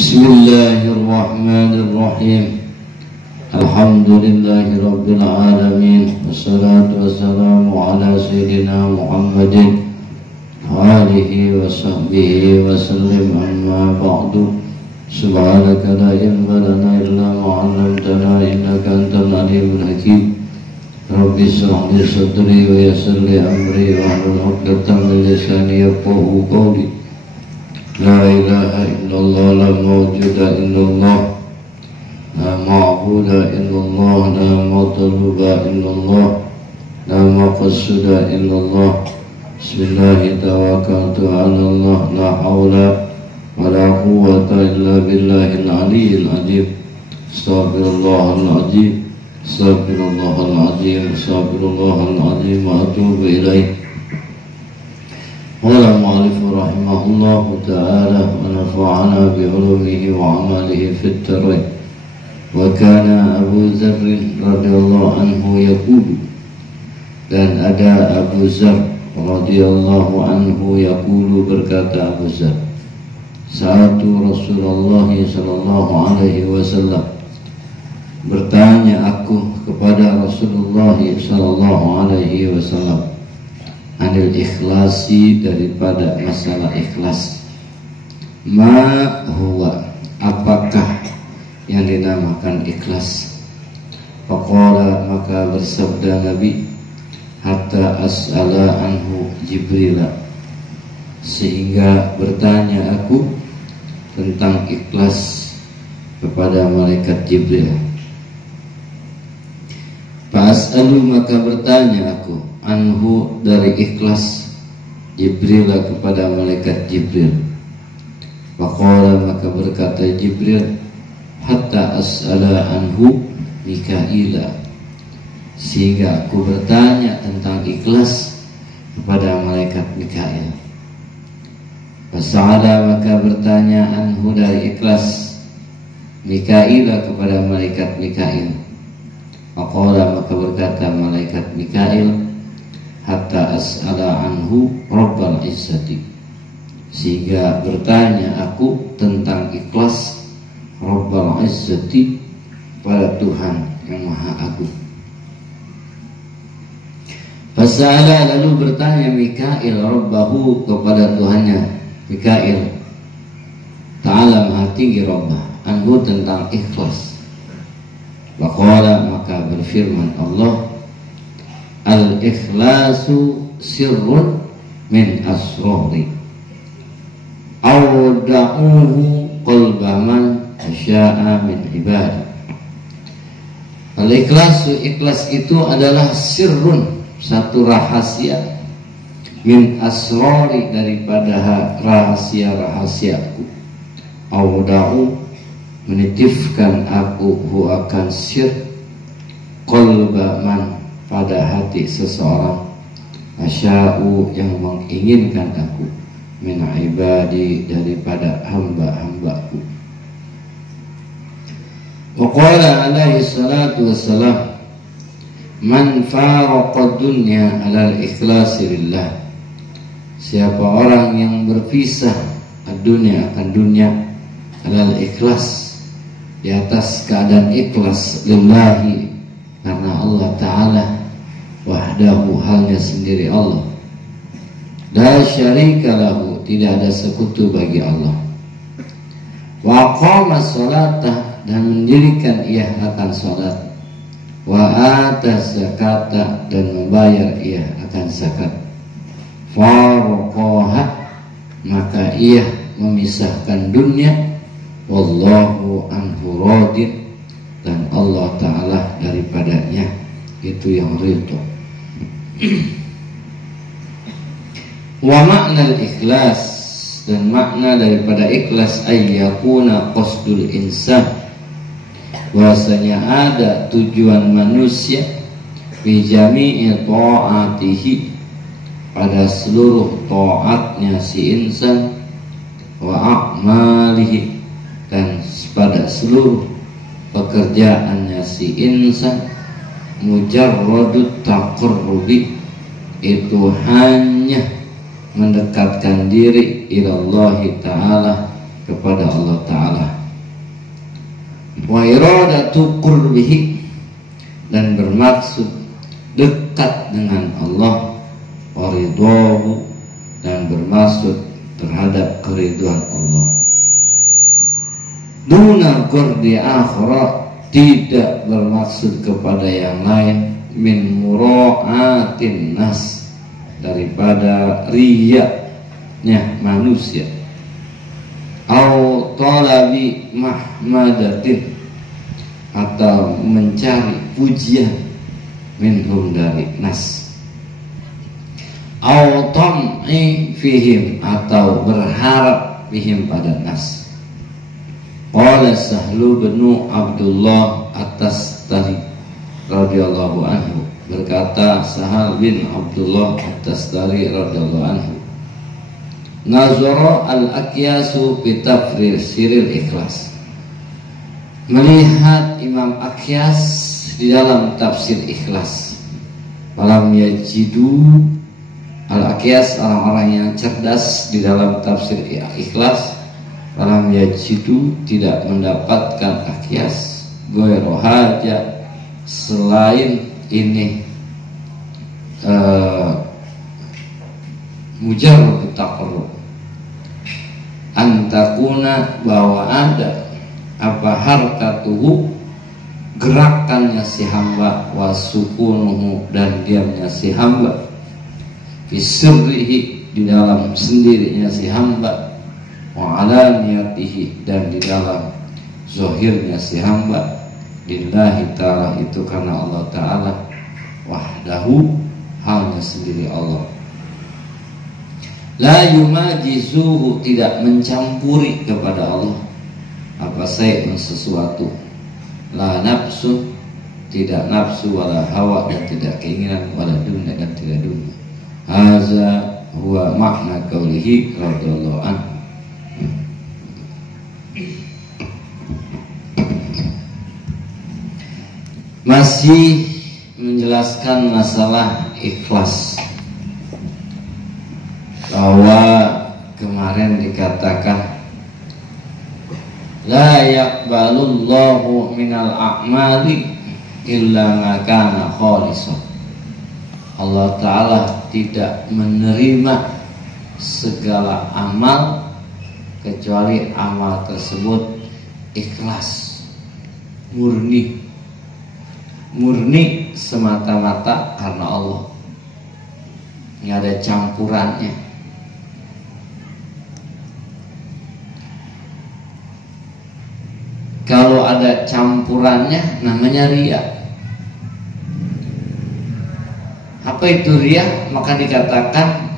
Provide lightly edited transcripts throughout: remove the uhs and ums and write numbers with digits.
Bismillahirrahmanirrahim. Alhamdulillahi rabbil alamin. Wassalatu wassalamu ala sayyidina Muhammadin wa alihi wa sahbihi wa sallim, amma ba'du. Subhanaka la ilma lana illa ma 'allamtana innaka antal alimul hakim. Rabbi shrah li sadri wa yassir li amri wahlul 'uqdatam min lisani yafqahu qawli. La ilaha illallah, la mawjuda illallah, la ma'buda illallah, la matluba illallah, la maqsuda illallah. Bismillahi tawakkaltu ala Allah, la hawla wa la quwwata illa billahil aliyyil azim. Astaghfirullahal azim, astaghfirullahal azim, astaghfirullahal azim wa atubu ilaih. Qala al-mu'allif rahimahullahu ta'ala wa nafa'ana bi 'ulumihi wa 'amalihi fid darain. Wa kana Abu Dzar radhiyallahu anhu yaqulu, dan ada Abu Dzar radhiyallahu anhu yaqulu, berkata Abu Dzar, sa'atu Rasulullah sallallahu alaihi wasallam, bertanya aku kepada Rasulullah sallallahu alaihi wasallam, anil ikhlasi, daripada masalah ikhlas. Ma huwa, apakah yang dinamakan ikhlas? Faqala, maka bersabda Nabi, hatta as'ala anhu Jibril, sehingga bertanya aku tentang ikhlas kepada malaikat Jibril. Fa'as'alu, maka bertanya aku anhu, dari ikhlas, Jibril, kepada malaikat Jibril. Faqala, maka berkata Jibril, hatta as'ala anhu Mikaila, sehingga aku bertanya tentang ikhlas kepada malaikat Mikail. Fasa'ala, maka bertanya anhu, dari ikhlas, Mikaila, kepada malaikat Mikail. Faqala, maka berkata malaikat Mikail, hatta as'ala anhu Rabbal Izzati, sehingga bertanya aku tentang ikhlas Rabbal Izzati, pada Tuhan yang Maha Agung. Fasa'ala, lalu bertanya Mikail Rabbahu, kepada Tuhannya Mikail Ta'ala, Maha Tinggi, Rabbah, anhu, tentang ikhlas. Faqala, maka berfirman Allah, al-ikhlasu sirrun min asrari awda'uhu qalba man asya'a min ibadah. Al-ikhlasu, ikhlas itu adalah sirrun, satu rahasia, min asrari, daripada rahasia-rahasiaku. Awda'u, menitipkan aku, hu, akan sir, qalba man, pada hati seseorang, asya'u, yang menginginkan aku, min ibadi, daripada hamba-hambaku. Wa qala alaihi salatu wassalam, man faraqa dunya alal ikhlasi lillah, siapa orang yang berpisah dunia akan dunia, alal ikhlas, di atas keadaan ikhlas, lillahi, karena Allah Ta'ala, wahdahu, halnya sendiri Allah, la syarika lahu, tidak ada sekutu bagi Allah, wa aqama salatah, dan mendirikan ia akan salat, wa ata zakata, dan membayar ia akan zakat, faraqaha, maka ia memisahkan dunia, wallahu anhu radin, dan Allah Ta'ala daripadanya itu yang ridho. Wa makna ikhlas, dan makna daripada ikhlas, ayyakuna qasdul insan, bahwasanya ada tujuan manusia, fi jami'i ta'atihi, pada seluruh taatnya si insan, wa a'malihi, dan pada seluruh pekerjaannya si insan, mujarradut taqarrubi, itu hanya mendekatkan diri ilallahi ta'ala, kepada Allah Ta'ala. Wa iradatu qurbihi, dan bermaksud dekat dengan Allah. Wa ridhahu, dan bermaksud terhadap keridhaan Allah. Duna qurdi akhirah, tidak bermaksud kepada yang lain. Min mura'atin nas, daripada riyanya manusia. Au talabi mahmadatin, atau mencari pujian minhum dari nas. Au tam'i fihim, atau berharap fihim pada nas. Qala Sahlu bin Abdullah At-Tastari radhiyallahu anhu, berkata Sahal bin Abdullah At-Tastari radhiyallahu anhu, nazara al-Aqyasu fi tafsiril ikhlas, melihat Imam Aqyas di dalam tafsir ikhlas. Falam yajidu, al-Aqyas orang-orang yang cerdas di dalam tafsir ikhlas. Falam yajidu, tidak mendapatkan Aqyas ghairu haja, selain ini mujarrad taqarrub, antakuna, bahwa ada apa harkatuhu, gerakannya si hamba, wasukunuhu, dan diamnya si hamba, fisirrihi, di dalam sendirinya si hamba, wa alaniyatihi, dan di dalam zahirnya si hamba, lillahi ta'ala, itu karena Allah Ta'ala, wahdahu, hanya sendiri Allah. La yumajizuhu, tidak mencampuri kepada Allah apa sayun, sesuatu. La nafsu, tidak nafsu, wala hawa, dan tidak keinginan, wala dunia, dan tidak dunia. Haza huwa makna qaulihi radhiyallahu anhu. Masih menjelaskan masalah ikhlas, bahwa kemarin dikatakan la yaqbalullahu minal a'mali illa ma kana khalisan. Allah Ta'ala tidak menerima segala amal kecuali amal tersebut ikhlas, murni semata-mata karena Allah, nggak ada campurannya. Kalau ada campurannya namanya riya. Apa itu riya? Maka dikatakan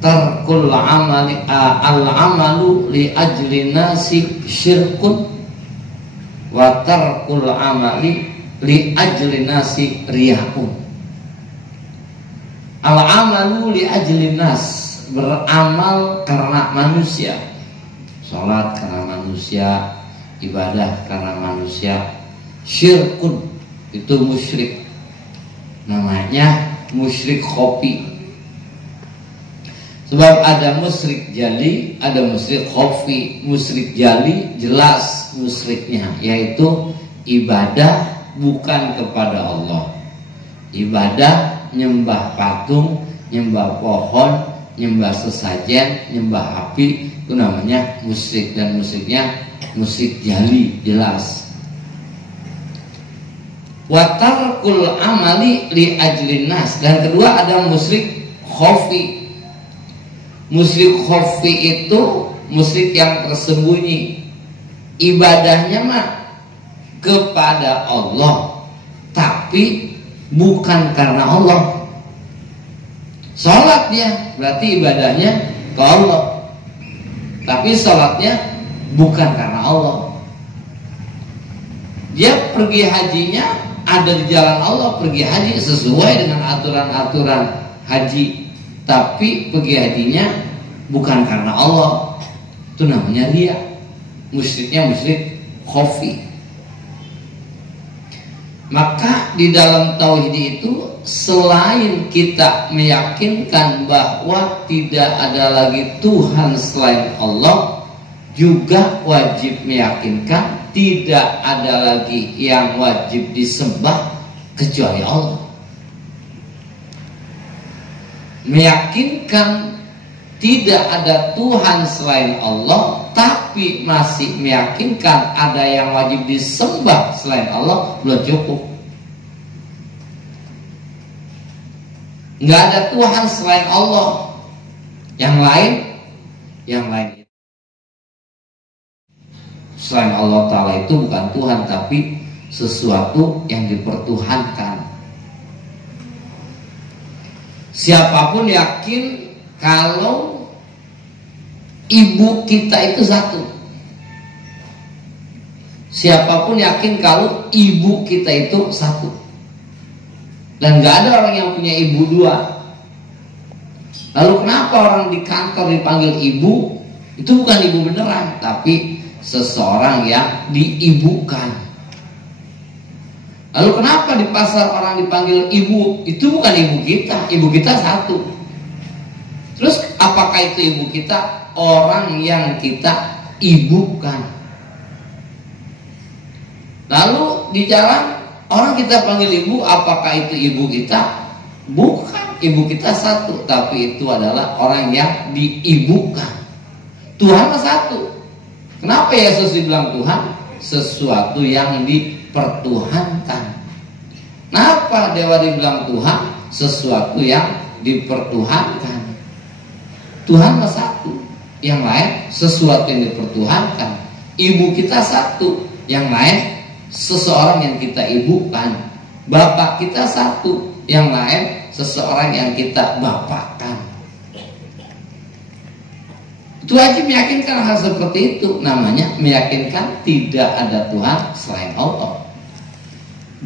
tarkul amali al-amalu li ajli nasi syirkun, wa tarkul amali li ajli nasi riya'un. Al-amalu li ajli nas, beramal karena manusia, sholat karena manusia, ibadah karena manusia. Syirkun, itu musyrik, namanya musyrik khafi. Sebab ada musyrik jali, ada musyrik khafi. Musyrik jali jelas musyriknya, yaitu ibadah bukan kepada Allah. Ibadah nyembah patung, nyembah pohon, nyembah sesajen, nyembah api, itu namanya musyrik. Dan musyriknya musyrik jali, jelas. Wa tarkul amali li ajlin nas. Dan kedua ada musyrik khafi. Musyrik khafi itu musyrik yang tersembunyi. Ibadahnya mah kepada Allah, tapi bukan karena Allah. Sholat dia berarti ibadahnya ke Allah, tapi sholatnya bukan karena Allah. Dia pergi hajinya ada di jalan Allah, pergi haji sesuai dengan aturan-aturan haji, tapi pergi hajinya bukan karena Allah. Itu namanya riya. Musyriknya musyrik khafi. Maka di dalam tauhid itu, selain kita meyakinkan bahwa tidak ada lagi Tuhan selain Allah, juga wajib meyakinkan tidak ada lagi yang wajib disembah kecuali Allah. Meyakinkan tidak ada Tuhan selain Allah, tapi masih meyakinkan ada yang wajib disembah selain Allah, belum cukup. Nggak ada Tuhan selain Allah. Yang lain selain Allah Ta'ala itu bukan Tuhan, tapi sesuatu yang dipertuhankan. Siapapun yakin kalau ibu kita itu satu. Siapapun yakin kalau ibu kita itu satu. Dan gak ada orang yang punya ibu dua. Lalu kenapa orang di kantor dipanggil ibu? Itu bukan ibu beneran, tapi seseorang yang diibukan. Lalu kenapa di pasar orang dipanggil ibu? Itu bukan ibu kita satu. Terus apakah itu ibu kita? Orang yang kita ibukan. Lalu di jalan orang kita panggil ibu, apakah itu ibu kita? Bukan, ibu kita satu, tapi itu adalah orang yang diibukan. Tuhan satu. Kenapa Yesus dibilang Tuhan? Sesuatu yang dipertuhankan. Kenapa dewa dibilang Tuhan? Sesuatu yang dipertuhankan. Tuhan satu, yang lain sesuatu yang dipertuhankan. Ibu kita satu, yang lain seseorang yang kita ibukan. Bapak kita satu, yang lain seseorang yang kita bapakkan. Itu wajib meyakinkan hal seperti itu. Namanya meyakinkan tidak ada Tuhan selain Allah.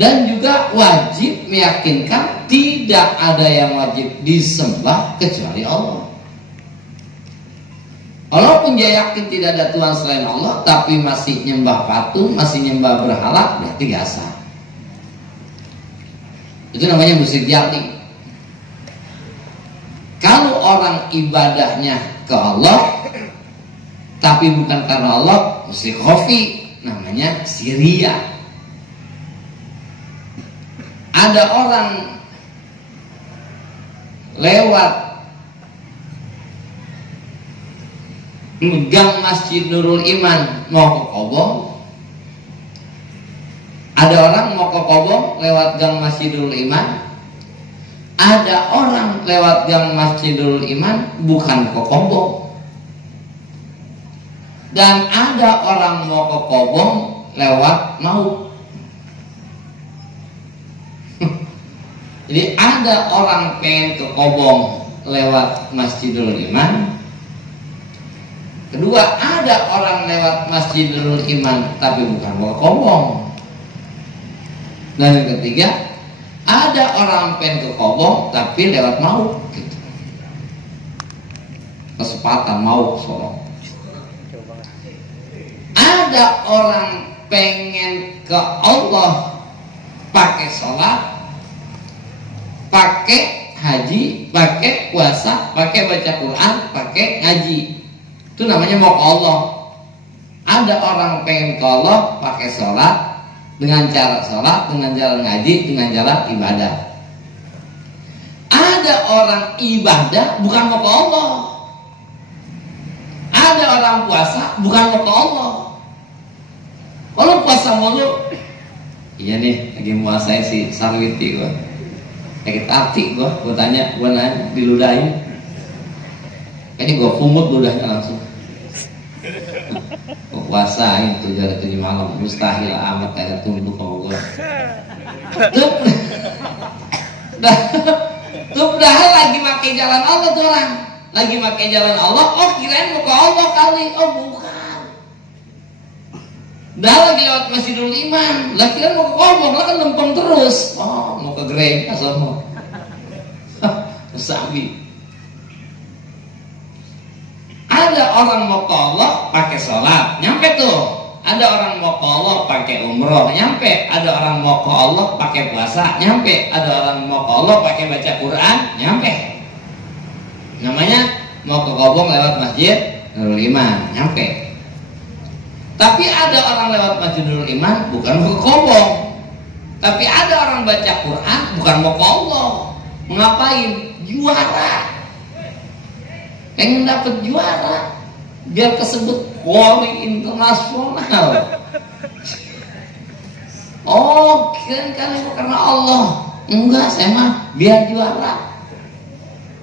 Dan juga wajib meyakinkan tidak ada yang wajib disembah kecuali Allah. Walaupun dia yakin tidak ada Tuhan selain Allah, tapi masih nyembah patung, masih nyembah berhala, berarti gak sah. Itu namanya musyrik jali. Kalau orang ibadahnya ke Allah, tapi bukan karena Allah, musyrik khafi, namanya syiria. Ada orang lewat gang Masjid Nurul Iman mau ke Kobong. Ada orang mau ke Kobong lewat gang Masjid Nurul Iman. Ada orang lewat gang Masjid Nurul Iman bukan ke Kobong. Dan ada orang mau ke Kobong lewat Maut. Jadi ada orang pengen ke Kobong lewat Masjidul Iman. Kedua, ada orang lewat Masjidul Iman tapi bukan mau ke Kobong. Dan yang ketiga, ada orang pengen ke Kobong tapi lewat Maut gitu. Kesempatan mau Solo. Ada orang pengen ke Allah pakai sholat, pakai haji, pakai puasa, pakai baca Quran, pakai ngaji. Itu namanya mau ke Allah. Ada orang pengen ke Allah pakai sholat, dengan cara sholat, dengan jalan ngaji, dengan jalan ibadah. Ada orang ibadah bukan mau ke Allah. Ada orang puasa bukan mau ke Allah. Kalau puasa mulu, iya nih lagi puasa si Sarwiti gue. Sakit hati gue tanya, gue nanya, diludahin. Kayaknya gue pungut ludahnya langsung. Gue puasain 7 malam, mustahil amat kayak tunduk sama gue. Tuh padahal lagi pakai jalan Allah tuh orang. Lagi pakai jalan Allah, oh kirain mau ke Allah kali. Oh bukan. Dah lagi lewat Masjidul Iman, lah kirain mau ke Kobong, lah kan lempeng terus. Oh mau ke gereja sama. Sabi. Ada orang mau ke Allah pakai sholat, nyampe tuh. Ada orang mau ke Allah pakai umroh, nyampe. Ada orang mau ke Allah pakai puasa, nyampe. Ada orang mau ke Allah pakai baca Quran, nyampe. Namanya mau ke Kobong lewat Masjid Nurul Iman, nyampe. Tapi ada orang lewat Masjid Nurul Iman bukan mau ke Kobong. Tapi ada orang baca Quran bukan mau ke Allah. Mengapain? Juara. Pengen dapat juara. Biar kesebut Qori internasional. Oh, kira-kira karena Allah. Enggak, saya mah biar juara.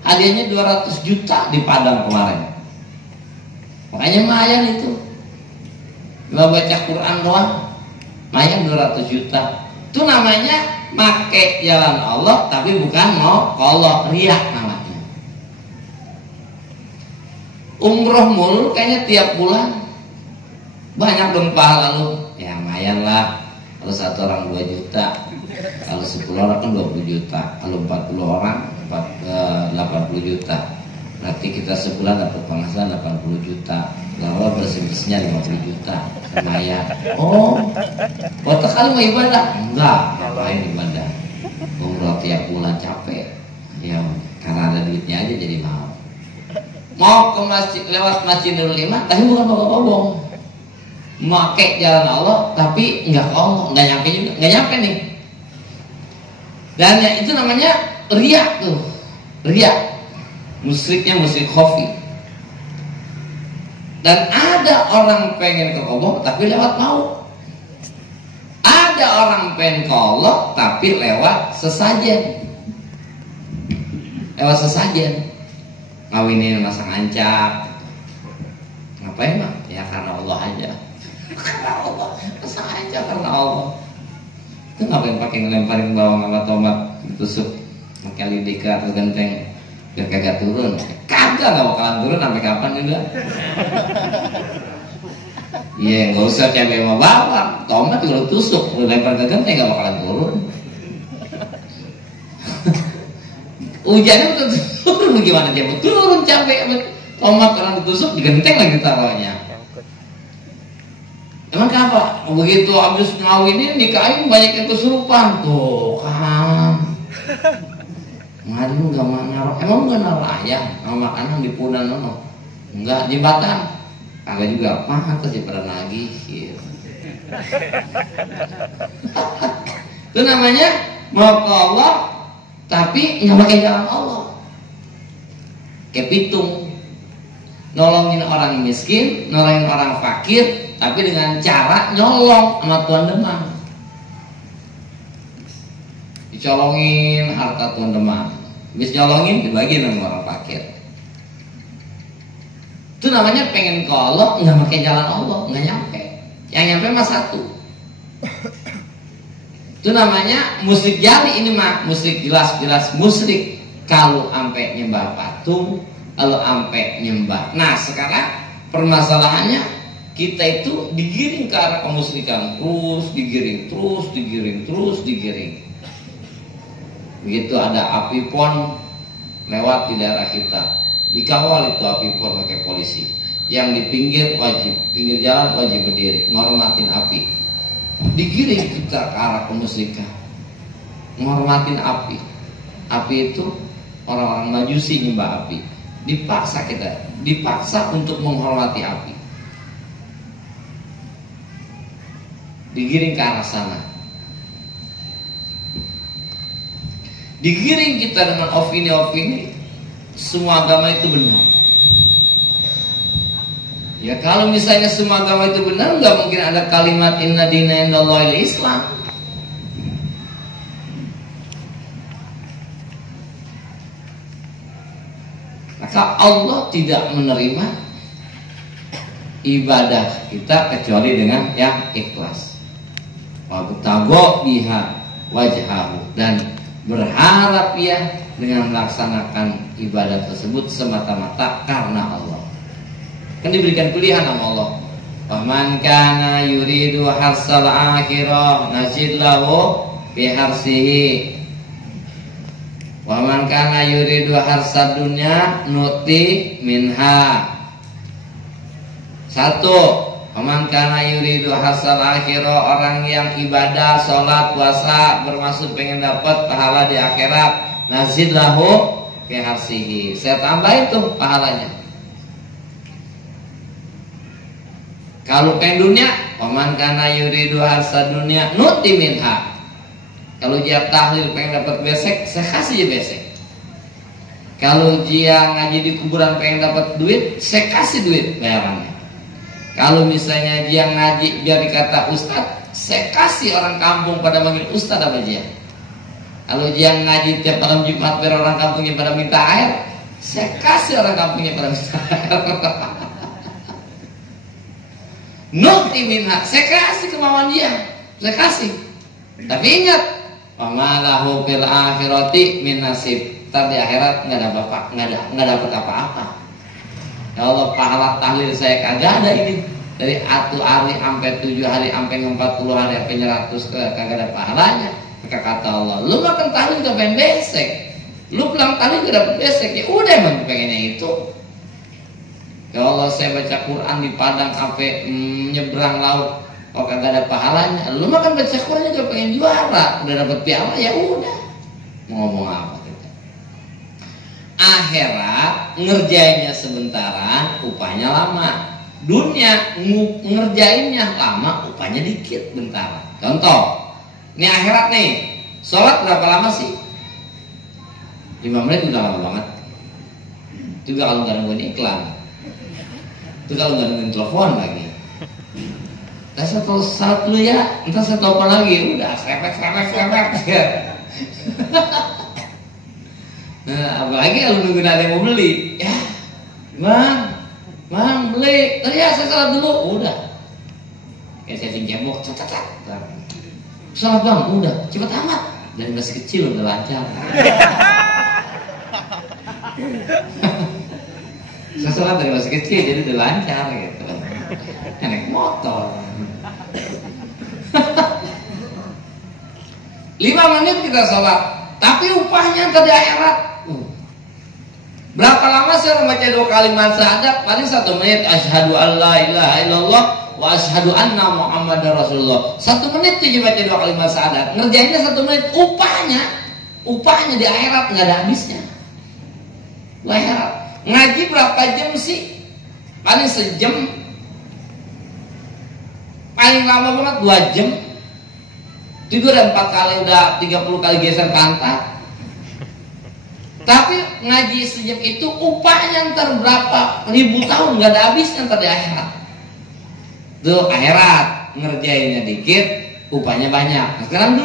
Hadiahnya 200 juta di Padang kemarin. Makanya lumayan itu. Cuma baca Quran doang, lumayan 200 juta. Itu namanya make jalan Allah, tapi bukan mau ke Allah, riak namanya. Umroh mulu kayaknya tiap bulan. Banyak gempa lalu. Ya lumayan lah. Kalau satu orang 2 juta, kalau 10 orang kan 20 juta, kalau 40 orang 80 juta. Berarti kita sebulan dapat penghasilan 80 juta. Kalau bersih-bersihnya 50 juta. Lumayan. Oh, otak kali mau ibadah? Enggak, ngapain ibadah? Umroh tiap bulan capek. Ya, karena ada duitnya aja jadi mau. Mau ke masjid lewat Masjid Nurul Iman, tapi bukan bohong. Make jalan Allah tapi enggak ke Allah, enggak nyampe juga, enggak nyampe nih. Dan ya, itu namanya riak tuh. Riak. Musyriknya musyrik khafi. Dan ada orang pengen ke Allah tapi lewat mau. Ada orang pengen ke Allah tapi lewat sesajen. Lewat sesajen. Ngawinin masang ancak. Ngapain mah? Ya karena Allah aja. Karena Allah, masa aja karena Allah. Itu ngapain pakai ngelemparin bawang sama tomat ditusuk pakai lidika atau genteng biar kagak turun? Kagak, nggak bakalan turun sampai kapan juga. Iya, nggak usah cabai sama bawang, tomat juga tusuk, lempar ke genteng nggak bakalan turun. Hujannya udah turun, gimana dia mau turun cabai tomat orang ditusuk di genteng lagi taruhnya. Emang kenapa? Begitu habis ngawinin nikahin banyak yang kesurupan. Tuh kan. Ngarin gak mau naruh. Emang gak naruh ayam sama makanan di punan no? Enggak, jembatan. Kagak juga. Mahal tuh sih pada nagih gitu. Itu namanya mau ke Allah tapi nggak pakai jalan Allah. Kayak pitung. Nolongin orang miskin, nolongin orang fakir, tapi dengan cara nyolong sama tuan demam. Dicolongin harta tuan demam. Habis nyolongin dibagi sama orang fakir. Itu namanya pengen ke Allah, nggak pakai jalan Allah, nggak nyampe. Yang nyampe mah satu. Itu namanya musyrik jali ini mah, musyrik jelas-jelas musyrik. Kalau sampai nyembah patung, kalau sampai nyembah. Nah sekarang permasalahannya kita itu digiring ke arah kemusyrikan, terus digiring. Begitu ada api pon lewat di daerah kita, dikawal itu api pon pakai polisi. Yang di pinggir jalan wajib berdiri, menghormatin api. Digiring kita ke arah kemusyrikan, menghormatin api. Api itu orang-orang Majusi nyembah api. Dipaksa untuk menghormati api. Digiring ke arah sana. Digiring kita dengan opini-opini semua agama itu benar. Ya kalau misalnya semua agama itu benar, nggak mungkin ada kalimat inna dina indallahi Islam. Maka Allah tidak menerima ibadah kita kecuali dengan yang ikhlas. Wabtagho biha wajhahu, dan berharap ya dengan melaksanakan ibadah tersebut semata-mata karena Allah. Kan diberikan pilihan sama Allah. Faman kana yuridu harsal akhirah nazid lahu bi harsihi. Wa man kana yuridu harsad dunya nuti minha. Satu, man kana yuridu harsal akhirah, orang yang ibadah, sholat, puasa bermaksud pengen dapat pahala di akhirat, nazid lahu fi harsihi. Saya tambah itu pahalanya. Kalau pengen dunia, paman kana yuridu harsa dunia nuti minha. Kalau dia tahlil pengen dapat besek, saya kasih dia besek. Kalau dia ngaji di kuburan pengen dapat duit, saya kasih duit bayarannya. Kalau misalnya dia ngaji biar dikata ustad, saya kasih orang kampung pada manggil ustad apa dia. Kalau dia ngaji tiap malam Jumat biar orang kampungnya pada minta air, saya kasih orang kampungnya pada minta air. Nuti minha, saya kasih kemauan dia, saya kasih. Tapi ingat, wamalahu fil akhirati min nasib. Ntar di akhirat nggak dapat apa-apa. Ya Allah, pahala tahlil saya kagak ada ini. Dari 1 hari sampai 7 hari sampai 40 hari sampai 100 kagak ada pahalanya. Maka kata Allah, lu makan tahlil gak pengen besek, lu pulang tahlil gak dapet besek, ya udah emang pengennya itu. Ya Allah, saya baca Quran di padang sampai nyebrang laut, kok kagak ada pahalanya. Lu makan baca Quran juga pengen juara, udah dapet piala, ya udah. Mau ngomong apa? Akhirat ngerjainnya sebentaran, upahnya lama. Dunia ngerjainnya lama, upahnya dikit, bentar. Contoh, ini akhirat nih, sholat berapa lama sih? 5 menit udah lama banget. Juga kalau nggak nungguin iklan, itu kalau nggak nungguin telepon lagi. Saya tahu saat dulu ya, entar saya telepon lagi, udah serempet. Nah, apalagi kalau nungguin ada yang mau beli, ya, bang beli, ya saya salat dulu, udah, kayak saya cebok, cat, salat bang, udah, cepet amat, dan masih kecil udah lancar. Saya salat dari masih kecil jadi udah lancar gitu, naik motor. 5 menit kita salat, tapi upahnya ke di akhirat. Berapa lama sih orang baca 2 kalimat syahadat? Paling 1 menit. Asyhadu an la ilaha illallah wa asyhadu anna muhammadar rasulullah. 1 menit tuh baca 2 kalimat syahadat. Ngerjainnya 1 menit. Upahnya di akhirat nggak ada habisnya. Di akhirat. Ngaji berapa jam sih? Paling sejam. Paling lama banget 2 jam. Tidur 4 kali udah 30 kali geser pantat. Tapi ngaji sejam itu upahnya ntar berapa ribu tahun nggak ada habisnya ntar di akhirat. Tuh akhirat ngerjainnya dikit, upahnya banyak. Nah, sekarang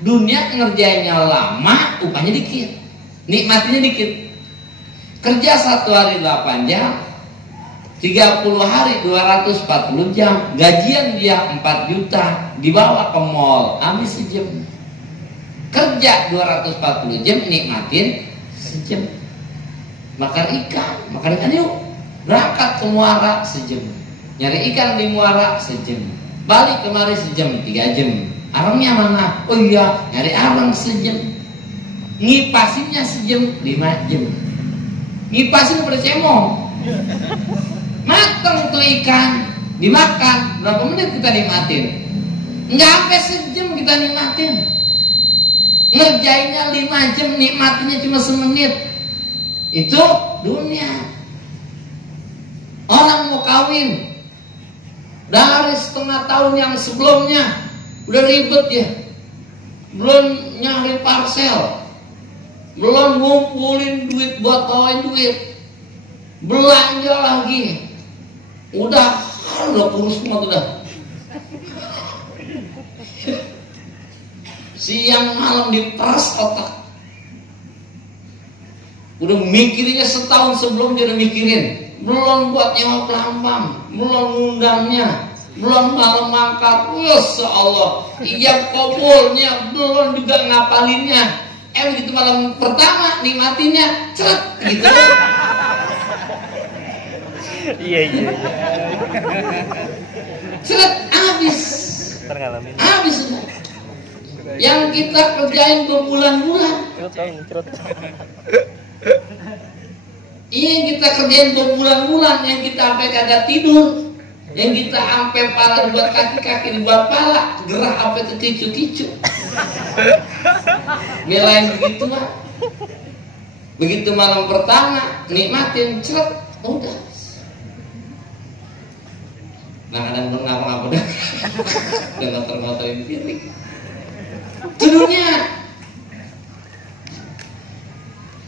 dunia ngerjainnya lama, upahnya dikit, nikmatinya dikit. Kerja 1 hari 8 jam, 30 hari 240 jam, gajian dia 4 juta, dibawa ke mall, habis sejam. Kerja 240 jam, nikmatin sejam. Makan ikan yuk. Berangkat ke muara sejam, nyari ikan di muara sejam, balik kemari sejam, 3 jam. Arangnya mana? Oh iya, nyari arang sejam. Ngipasinnya sejam, 5 jam. Ngipasin pada cemong. Matang tuh ikan, dimakan. Berapa menit kita nikmatin? Nggak sampai sejam kita nikmatin. Ngerjainnya 5 jam, nikmatinya cuma semenit. Itu dunia. Orang mau kawin dari setengah tahun yang sebelumnya udah ribet ya, belum nyari parcel, belum ngumpulin duit buat bawain duit, belanja lagi, udah kurus banget udah. Siang malam diperas otak. Udah mikirinnya setahun sebelum dia udah mikirin. Belum buat nyewa pelampang, belum ngundangnya, belum malam mangkat. Masya Allah, ijab kabulnya, belum juga ngapalinnya. Begitu malam pertama nikmatinya, ceret gitu. Iya. Ceret habis. Habis sudah. Yang kita kerjain berbulan-bulan. Iya, yang kita kerjain berbulan-bulan, yang kita sampai kagak tidur, yang kita sampai pala dibuat kaki dibuat pala, gerah sampai kekicu-kicu. Belain begitu lah. Begitu malam pertama nikmatin, ceret, udah. Nah kadang ngapa-ngapa dah dengan ngotor-ngotorin piring. Itu dunia.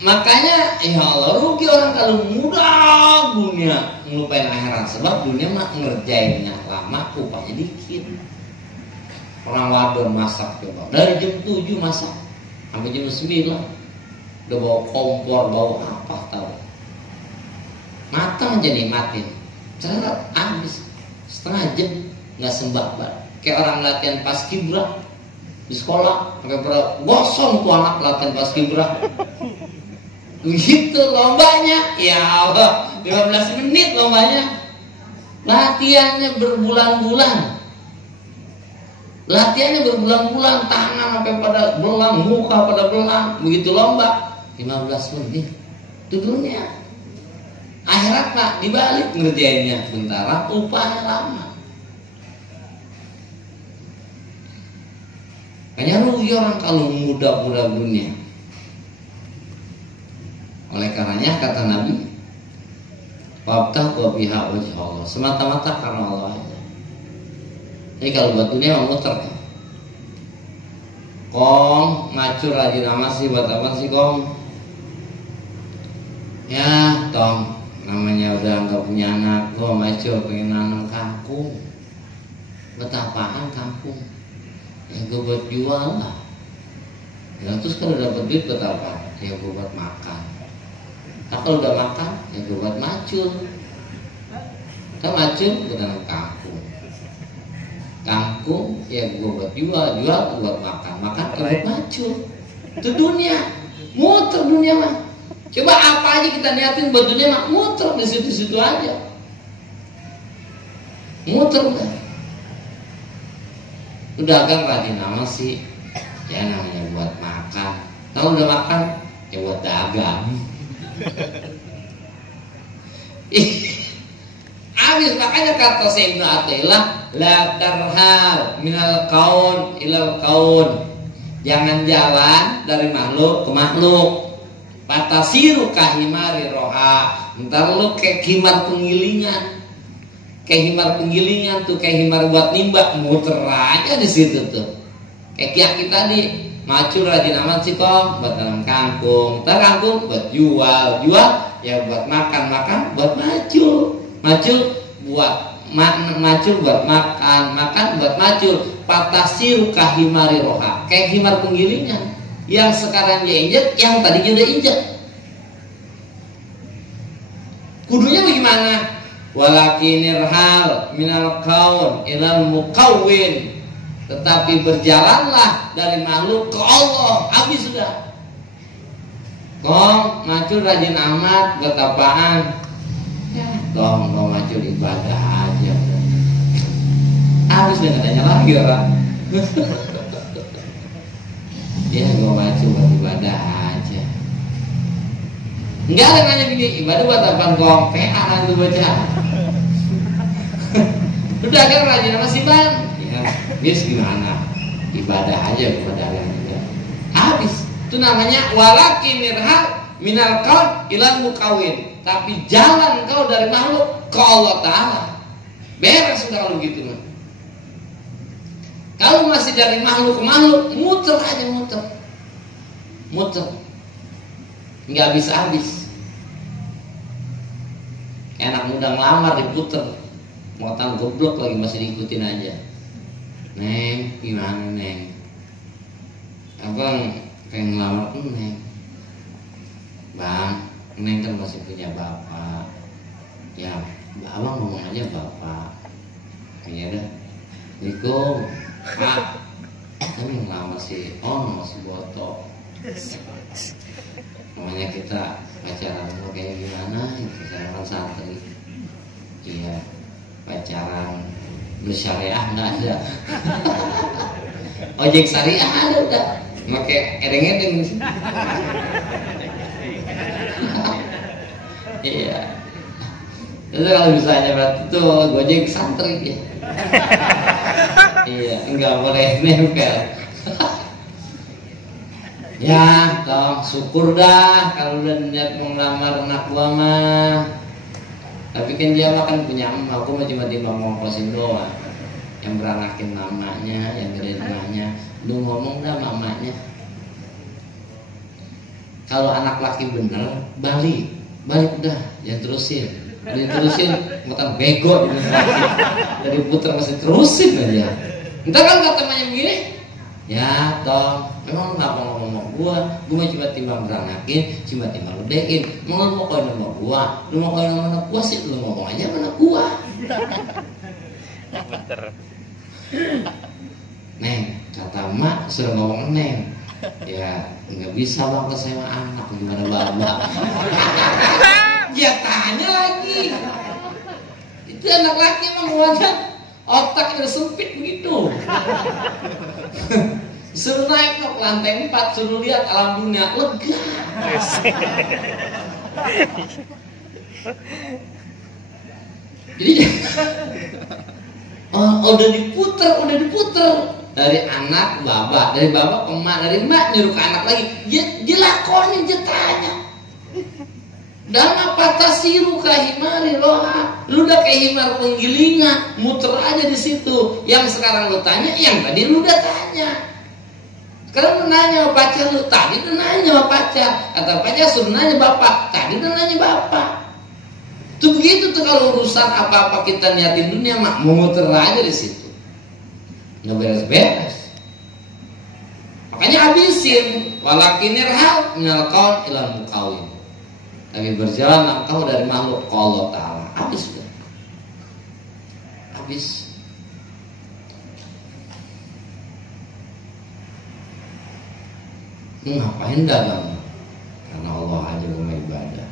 Makanya ya Allah rugi orang kalau mudah dunia ngelupain akhirat, sebab dunia mah ngerjainnya lama upahnya dikit. Orang wadon masak coba dari jam 7 masak sampai jam 9 udah bawa kompor, bau apa tahu, matang jadi mati, cerat habis setengah jam nggak sembah-bah. Kayak orang latihan paskibra di sekolah sampai gosong tuh anak latihan paskibra. Begitu lombanya, ya Allah, 15 menit lombanya. Latihannya berbulan-bulan. Tangan sampai pada belang, muka pada belang. Begitu lomba, 15 menit. Itu dunia. Akhirat Pak, dibalik ngerjainnya sementara upahnya lama. Kayaknya rugi orang kalau muda-muda dunia. Oleh karenanya kata Nabi, wabtaghu biha wajh Allah, semata-mata karena Allah aja. Jadi kalau buat dunia mau muter, Kong ngacur rajin amat sih, buat apa sih Kong? Ya Tom, namanya udah nggak punya anak, gue macur pengen nanam kangkung. Betapaan kangkung? Ya gue buat jual lah. Ya terus kalau dapat duit buat apa? Ya gue buat makan. Nah kalau udah makan, ya gue buat macul. Kan macul gue tanam kangkung. Kangkung ya gue buat jual, gue buat makan gue buat macul. Itu dunia, muter dunia mah. Coba apa aja kita niatin buat dunia mah, muter di situ-situ aja. Muter udah. Udah kan rajin amat sih. Ya namanya buat makan. Kalau udah makan, ya buat dagang. Habis makanya kata Sayyidina Athaillah, la tarhal minal kaun ilal kaun. Jangan jalan dari makhluk ke makhluk. Patasiru kahimari roha. Ntar lu kayak himar penggilingan. Kayak himar penggilingan tuh, kayak himar buat nimbak, muter aja di situ tuh. Kayak kiaki tadi. Macul rajin amat sih kok, buat tanam kangkung, kangkung buat jual ya buat makan buat macul buat macul buat makan buat macul. Patasiru kahimari roha, kayak himar penggilingan yang sekarang dia injek, yang tadinya udah injek. Kudunya bagaimana? Walakinirhal minal kaun ilal mukawwin, tetapi berjalanlah dari makhluk ke Allah. Habis sudah. Kong macul rajin amat, buat apaan? Ya, kong macul ibadah aja. Habis udah katanya lagi orang. Ya, gue macul buat ibadah aja. Enggak ada nanya gini, ibadah buat apaan kong? PA itu baca. Udah kan rajin sama si Bang. Bis gimana? Ibadah aja kepada Allah juga. Habis. Itu namanya walaki mirhal minal kaun ilal mukawin. Tapi jalan kau dari makhluk ke Allah Ta'ala. Beres sudah kalau gitu. Kalau masih dari makhluk ke makhluk, muter aja muter. Nggak habis. Kayak anak muda ngelamar diputer. Mau tahu goblok lagi masih diikutin aja. Neng, gimana Neng? Abang pengen ngelamar Neng. Bang, Neng kan masih punya bapak. Ya, abang ngomong aja bapak. Ya udah. Assalamualaikum. Pak, kan ngelamar si si Boto. Namanya kita pacaran mau kayak gimana? Saya orang santri. Iya, pacaran bersyariah nggak ada. Ojek syariah ada udah, pakai edeng-edeng. Iya. Itu kalau misalnya berarti tuh Gojek santri ya. Iya, nggak boleh nempel. Ya, tolong syukur dah kalau udah niat mau ngelamar anak gua mah. Tapi kan dia mah kan punya emak, aku mah cuma timbang ngongkosin doang. Yang beranakin mamanya, yang gedein emaknya. Lu ngomong dah mamanya. Kalau anak laki bener, balik udah, jangan terusin. Diterusin, mutan bego dari puter masih terusin aja. Entar kan kata temannya begini, ya toh, memang lu ngapa ngomong sama gua mah cuma timbang beranakin, cuma timbang ledekin. Mau lu mau koin sama gua, lu mau koin sama anak gua sih, lu ngomong aja sama anak gua. Bener. Neng, kata mak suruh ngomong neng. Ya nggak bisa bang ke sama anak, gimana bapak? Dia tanya lagi. Itu anak laki emang wajar, otaknya sempit begitu. Suruh naik ke lantai 4, suruh lihat alam dunia, lega. Jadi udah diputer dari anak bapak, dari bapak ke emak, dari emak nyuruh ke anak lagi. Dia lakonin, dia tanya. Dan apa tasiru kahimari loha, lu udah kayak himar penggilingan, muter aja di situ. Yang sekarang lu tanya, yang tadi lu udah tanya. Sekarang lu nanya sama pacar lu, tadi lu nanya sama pacar. Kata pacar suruh nanya bapak, tadi lu nanya bapak. Tuh begitu tuh kalau urusan apa-apa kita niatin dunia mak, muter aja di situ. Nggak beres-beres. Makanya habisin, walakinirhal minal qaul ilal muqawim. Tapi berjalan engkau dari makhluk ke Allah Ta'ala. Habis sudah. Habis. Ngapain dagang? Karena Allah aja mau ibadah.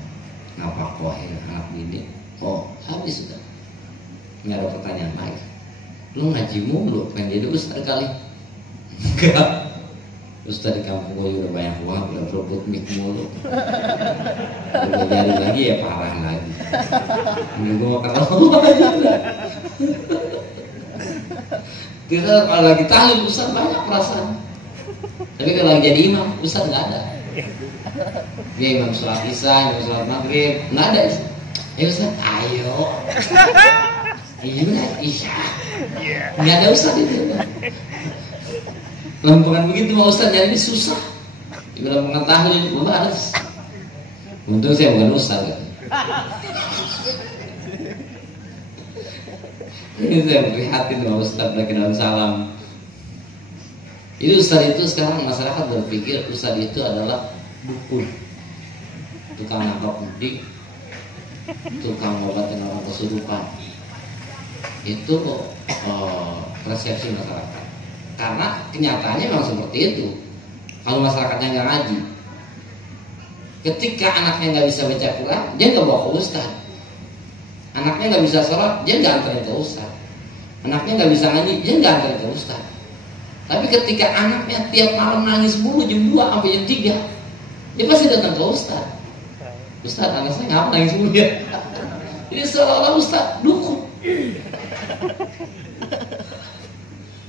Ngapa kohir anak didik? Oh, habis sudah. Nggak ada pertanyaan lagi. Lu ngaji mulu, pengen jadi ustaz kali? Enggak. Ustaz di kampung gue udah banyak banget, udah berebut mik mulu. Udah jadi lagi ya parah lagi. Ini gue mau kenal aja. Kita kalau lagi tahlil Ustaz banyak perasaan. Tapi kalau lagi jadi imam, Ustaz nggak ada. Dia imam sholat isya, imam sholat maghrib, nggak ada. Ya Ustaz, ayo. Ayo lah isya. Nggak ada Ustaz itu. Lempengan begitu mau Ustaz jadi susah. Bila mengetahui membahas. Untung saya bukan Ustaz kan? Ini saya prihatin sama Ustaz lagi dalam salam. Itu Ustaz itu sekarang masyarakat berpikir Ustaz itu adalah dukun, tukang nangkap mudik, tukang ngobatin orang kesurupan. Itu persepsi masyarakat. Karena kenyataannya memang seperti itu. Kalau masyarakatnya nggak ngaji, ketika anaknya nggak bisa baca Quran, dia nggak bawa ke ustaz. Anaknya nggak bisa sholat, dia nggak anterin ke ustaz. Anaknya nggak bisa ngaji, dia nggak anterin ke ustaz. Tapi ketika anaknya tiap malam nangis mulu jam 2 sampai jam 3, dia pasti datang ke ustaz. Ustaz, anak saya ngapa nangis mulu ya? Jadi seolah-olah ustaz dukun.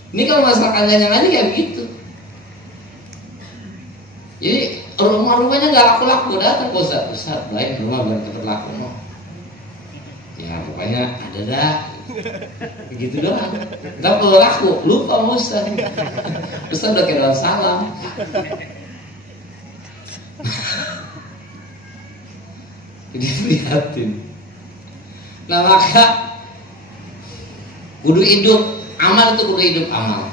Ini kalau masyarakatnya ngaji kayak begitu. Jadi rumah-rumahnya nggak laku-laku, datang ke Ustaz, baik rumah biar cepet laku no. Ya pokoknya ada dah, begitu doang. Tapi kalau laku lupa Ustaz. Ustaz udah kayak dalam salam. Jadi prihatin. Nah maka kudu hidup. Amal itu kudu hidup amal.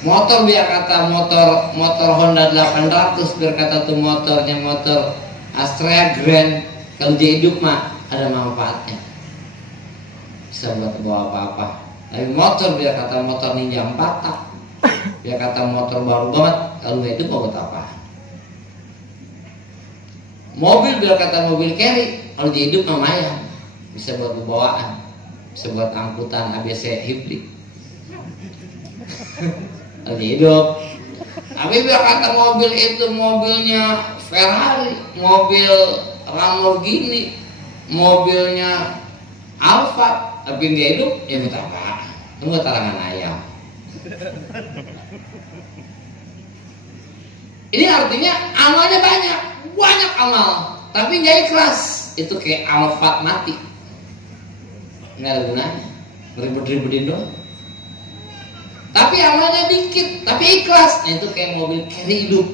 Motor biar kata motor Honda 800, biar kata tuh motornya motor Astrea Grand, kalau dia hidup mah ada manfaatnya. Bisa buat bawa apa-apa. Tapi motor biar kata motor Ninja 4 tak, biar kata motor baru banget, kalau dia hidup buat apa? Mobil biar kata mobil carry, kalau dia hidup mah lumayan, bisa buat bawaan. Sebuah angkutan ABC hibrid. Lagi hidup. Tapi biar kata mobil itu mobilnya Ferrari, mobil Lamborghini, mobilnya Alfa, tapi dia hidup ya buat apa? Itu buat tarangan ayam. Ini artinya amalnya banyak amal, tapi nggak ikhlas. itu kayak Alphard mati, nggak ada gunanya, ribet-ribetin doang. Tapi amalnya dikit, tapi ikhlas. Nah, itu kayak mobil carry hidup.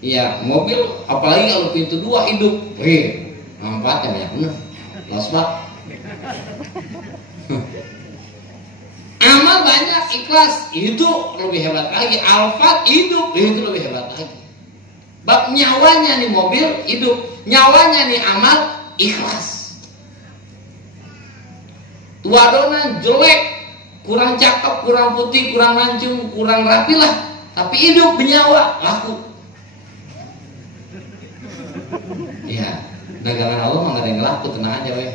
Iya, mobil apalagi kalau pintu 2 hidup. Manfaatnya banyak bener. Losbak. Amal banyak, ikhlas, itu lebih hebat lagi. Alphard hidup, itu lebih hebat lagi. Bab nyawanya nih mobil hidup, nyawanya nih amal ikhlas. Tua dona jelek, kurang cakep, kurang putih, kurang mancung, kurang rapi lah, tapi hidup bernyawa, laku. Iya, dagangan Allah mah gak ada yang laku, tenang aja weh.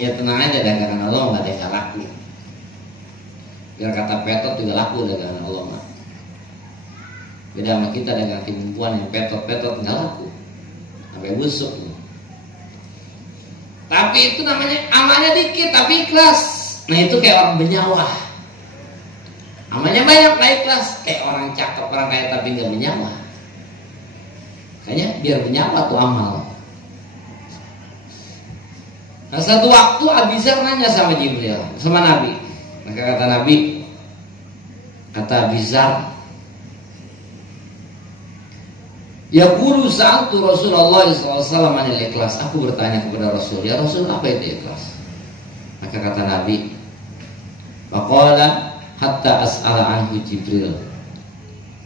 Ya tenang aja, dagangan Allah gak ada yang laku. Biar kata petot juga laku dagangan Allah mah. Beda sama kita dagang timbuan yang petot-petot gak laku, sampai busuk. Tapi itu namanya amalnya dikit tapi ikhlas. Nah itu kayak orang bernyawa. Amalnya banyak tapi ikhlas. Kayak orang cakep, orang kaya tapi gak bernyawa. Kayaknya biar bernyawa tuh amal. Nah satu waktu Abizar nanya sama Jibril, sama Nabi. Maka kata Nabi, kata Abizar, yaqulu sa'altu Rasulullah SAW anil ikhlas. Aku bertanya kepada Rasul, ya Rasul, apa itu ikhlas? Maka kata Nabi, faqala hatta as'ala anhu Jibril.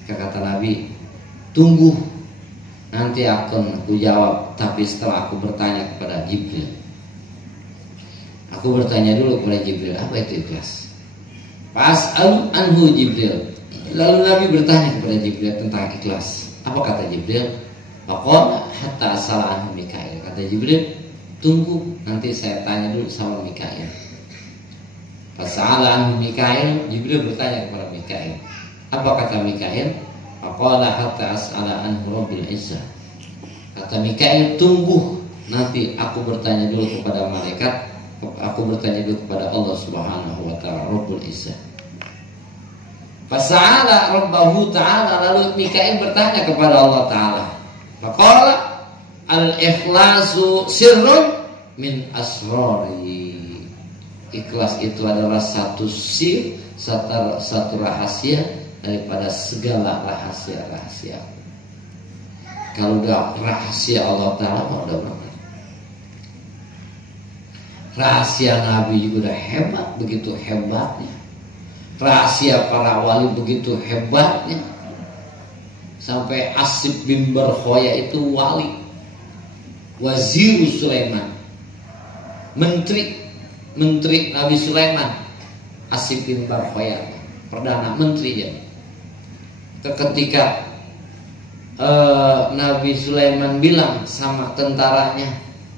Maka kata Nabi, tunggu, nanti akan aku jawab, tapi setelah aku bertanya kepada Jibril. Aku bertanya dulu kepada Jibril, apa itu ikhlas? Fas'al anhu Jibril. Lalu Nabi bertanya kepada Jibril tentang ikhlas. Apa kata Jibril? Faqala hatta as'ala anhu Mikail. Kata Jibril, tunggu, nanti saya tanya dulu sama Mikail. Fas'ala anhu Mikail. Jibril bertanya kepada Mikail. Apa kata Mikail? Faqala hatta as'ala anhu Rabbil Izzah. Kata Mikail, tunggu, nanti aku bertanya dulu kepada malaikat. Aku bertanya dulu kepada Allah Subhanahu wa ta'ala, Rabbul Izzah. Fasa'ala Rabbahu ta'ala. Lalu Mikail bertanya kepada Allah ta'ala. Faqala al-ikhlasu sirrun min asrari. Ikhlas itu adalah satu sir, satu rahasia daripada segala rahasia-rahasia. Kalau udah rahasia Allah ta'ala udah banget. Rahasia Nabi juga udah hebat, begitu hebatnya. Rahasia para wali begitu hebatnya. Sampai Asib bin Barkhoya itu wali, Wazir Sulaiman, Menteri Nabi Sulaiman. Asib bin Barkhoya, Perdana Menteri ya. Ketika Nabi Sulaiman bilang sama tentaranya,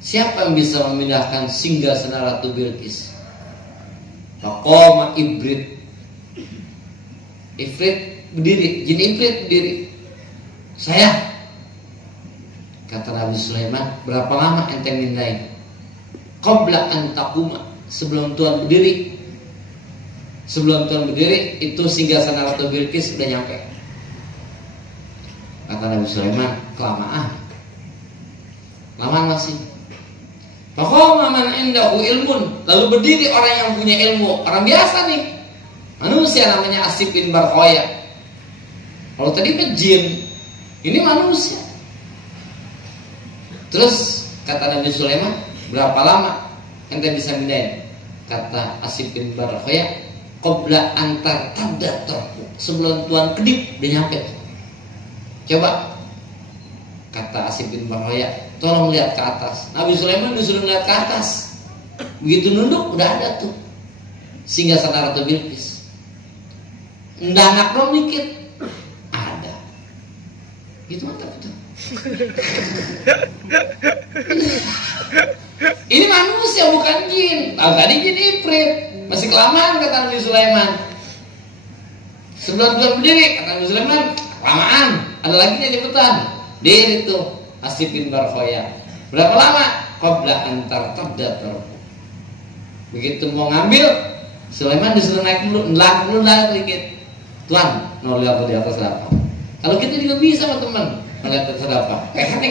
siapa yang bisa memindahkan singgasana Ratu Bilqis? Faqama Ifrit berdiri, jin Ifrit berdiri. Saya. Kata Nabi Sulaiman, berapa lama ente mindahin? Qabla an taquma, sebelum Tuhan berdiri. Sebelum Tuhan berdiri, itu singgasana Ratu Bilqis udah nyampe. Kata Nabi Sulaiman, kelamaan. Lamaan masih. Faqama man indahu ilmun, lalu berdiri orang yang punya ilmu, orang biasa nih. Manusia namanya Asib bin Barkhoya. Kalau tadi kan jin, ini manusia. Terus kata Nabi Sulaiman, berapa lama ente bisa mindahin? Kata Asib bin Barkhoya, qabla antar tadatur, sebelum Tuhan kedip dia nyampe. Coba, kata Asib bin Barkhoya, tolong lihat ke atas. Nabi Sulaiman disuruh lihat ke atas. Begitu nunduk udah ada tuh singgasana Ratu Bilqis. Nggak anak dong dikit ada. Gitu mantap itu. Ini manusia bukan jin. Tadi jin Ifrit. Masih kelamaan kata Nabi Sulaiman. Sebelum berdiri kata Nabi Sulaiman, kelamaan. Ada lagi nih cepetan. Dia itu Asib bin Barkhoya. Berapa lama? Qabla antar tadatur. Begitu mau ngambil, Sulaiman disuruh naik dulu, naik dikit. Tuan, mau lihat di atas apa? Kalau kita juga bisa teman melihat sedekah. Kayaknya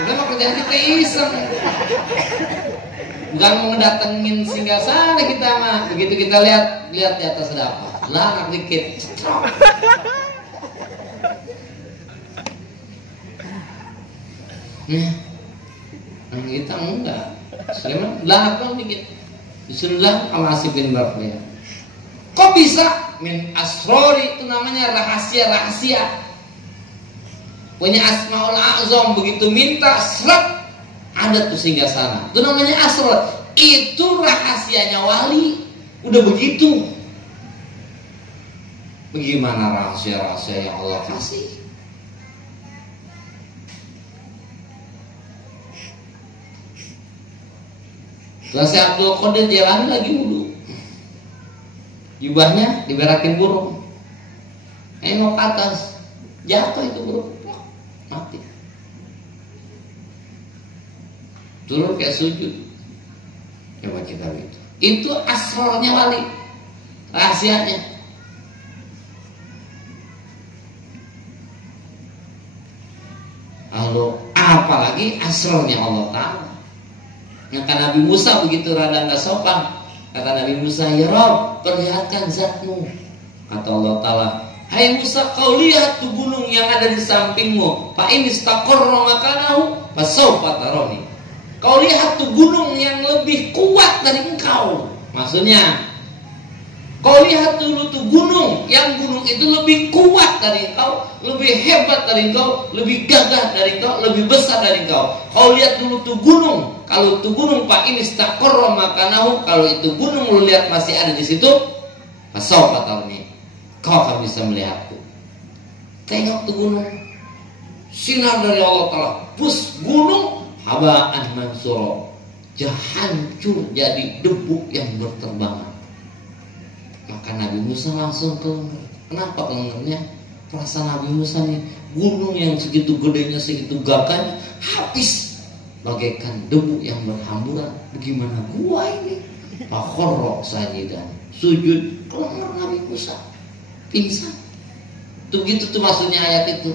kita mau kerjaan kita iseng. Bukan mau ngedatengin singgasana kita mah. Begitu kita lihat di atas sedekah. Lah anak dikit. Nah, kita enggak. Sulaiman belakang dikit. Bismillah al-Asif bin Barqiyah. Kok bisa? Min asrori, itu namanya rahasia-rahasia. Punya Asmaul A'zam, begitu minta serat ada tuh singgasana. Itu namanya asror. Itu rahasianya wali. Udah begitu. Bagaimana rahasia-rahasia yang Allah kasih? Selesai Abdul Qadir jalan lagi wudhu, jubahnya diberakin burung, nengok ke atas, jatuh itu burung, mati. Turun kayak sujud. Coba kita lihat. Itu asrornya wali, rahasianya. Lalu apalagi asrornya Allah Ta'ala. Kata Nabi Musa begitu rada nggak sopan. Kata Nabi Musa, ya Rabb, perlihatkan zatmu. Kata Allah Ta'ala, hai Musa, kau lihat tuh gunung yang ada di sampingmu. Fa in istaqarra makanahu fasawfa tarani. Kau lihat tuh gunung yang lebih kuat dari engkau. Maksudnya, kau lihat dulu tuh gunung, yang gunung itu lebih kuat dari engkau, lebih hebat dari engkau, lebih gagah dari engkau, lebih besar dari engkau. Kau lihat dulu tuh gunung. Kalau tuh gunung Pak ini istaqarra makanahu, kalau itu gunung lu lihat masih ada di situ, fasawfa tarani. Kau akan bisa melihatku. Tengok tuh gunung. Sinar dari Allah Ta'ala. Bus gunung haba'an mansura. Hancur jadi debu yang berterbangan. Maka Nabi Musa langsung kelengar. Kenapa kelengarnya? Perasaan Nabi Musa nih, gunung yang segitu gedenya, segitu gagahnya habis bagaikan debu yang berhamburan. Bagaimana gua ini? Fakhorro sajidan, sujud, kelengar Nabi Musa, pingsan. Tuh gitu tuh maksudnya ayat itu.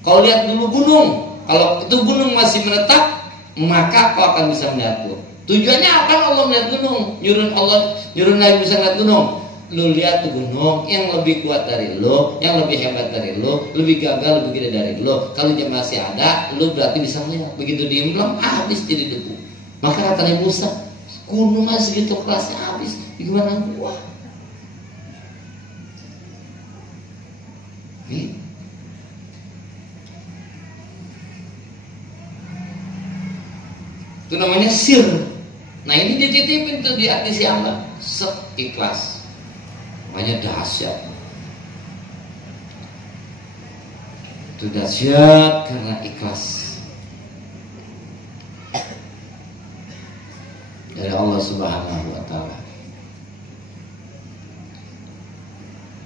Kau lihat dulu gunung, kalau itu gunung masih menetap, maka kau akan bisa melihatku. Tujuannya apa Allah melihat gunung? Nyuruh Nabi Musa melihat gunung. Lu lihat tuh gunung yang lebih kuat dari lo, yang lebih hebat dari lo, lebih gagal, lebih gede dari lo. Kalau dia masih ada, lo berarti bisa melihat. Begitu diem belum habis jadi debu. Maka kata Nabi Musa, gunung masih segitu kerasnya habis. Gimana gua? Itu namanya sir. Nah ini dititipin tuh di hati si hamba, ikhlas. Namanya dahsyat. Itu dahsyat karena ikhlas dari Allah Subhanahu wa Ta'ala.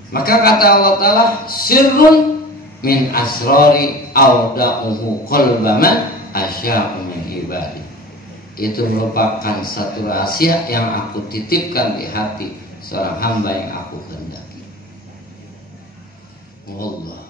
Maka kata Allah Ta'ala, sirrun min asrari auda'uhu qalbaman asya'u min ibadi. Itu merupakan satu rahasia yang aku titipkan di hati seorang hamba yang aku kehendaki. Allah